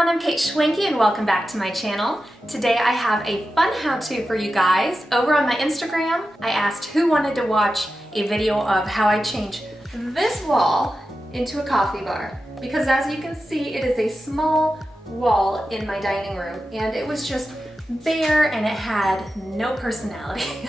everyone, I'm kateschwanke and welcome back to my channel. Today I have a fun how-to for you guys. Over on my Instagram, I asked who wanted to watch a video of how I change this wall into a coffee bar. Because as you can see, it is a small wall in my dining room and it was just bare and it had no personality.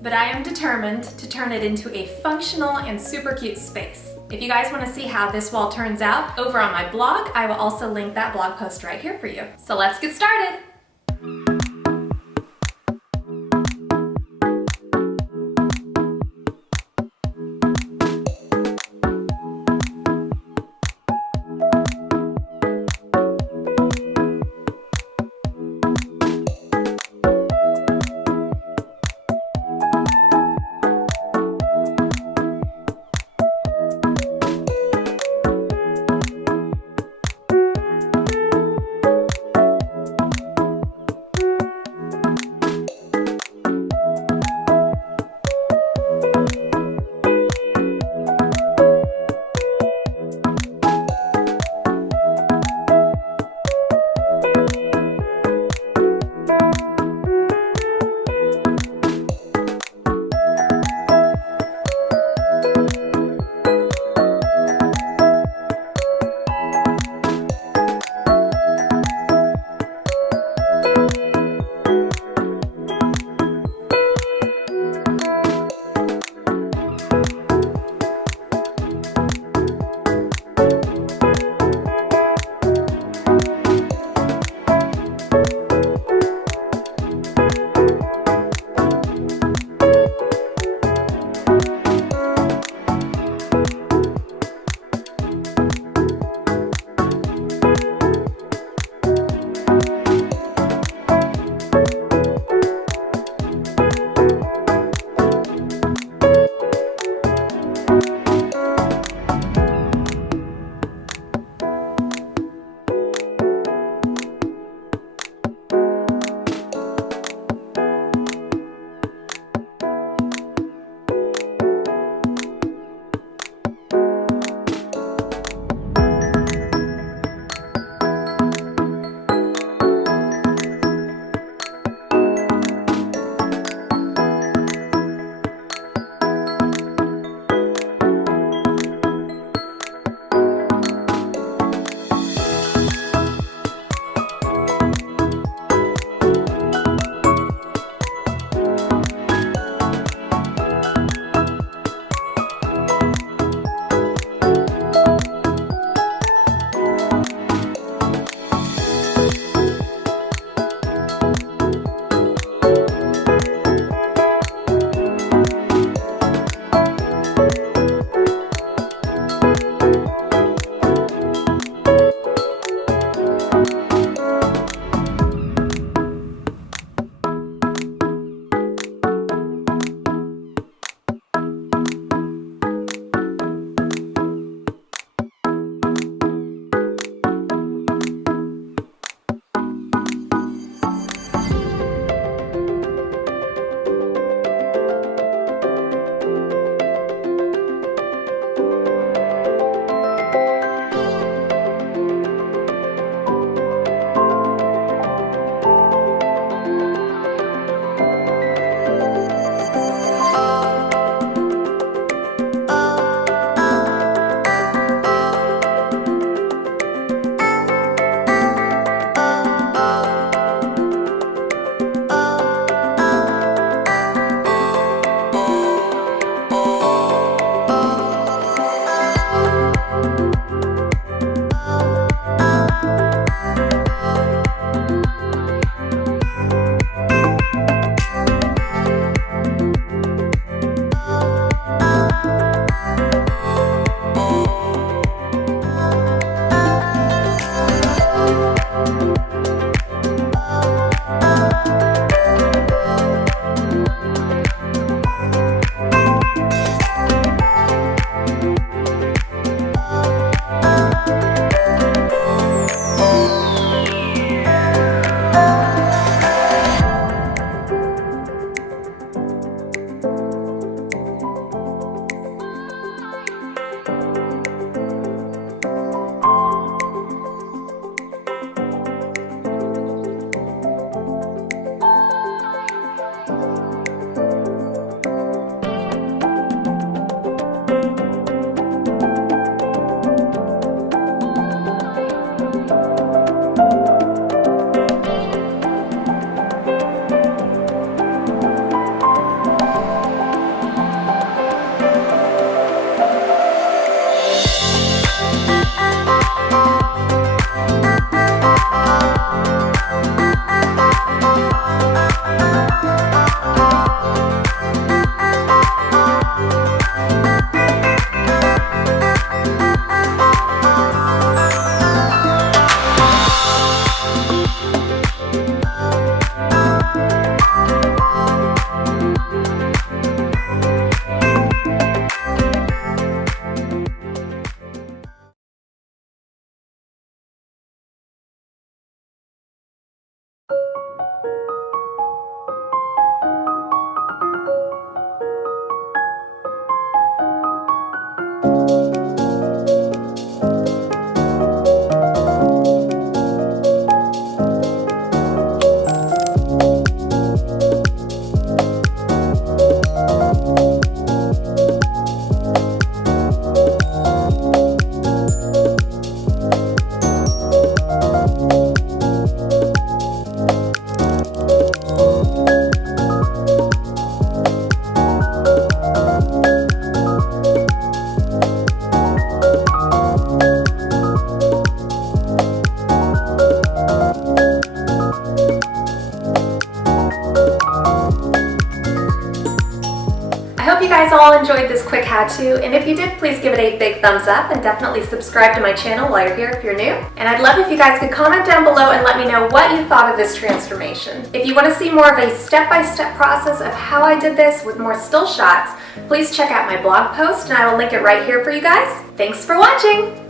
But I am determined to turn it into a functional and super cute space. If you guys want to see how this wall turns out, over on my blog, I will also link that blog post right here for you. So let's get started. guys all enjoyed this quick how-to, and if you did, please give it a big thumbs up and definitely subscribe to my channel while you're here if you're new. And I'd love if you guys could comment down below and let me know what you thought of this transformation. If you want to see more of a step-by-step process of how I did this with more still shots, please check out my blog post and I will link it right here for you guys. Thanks for watching!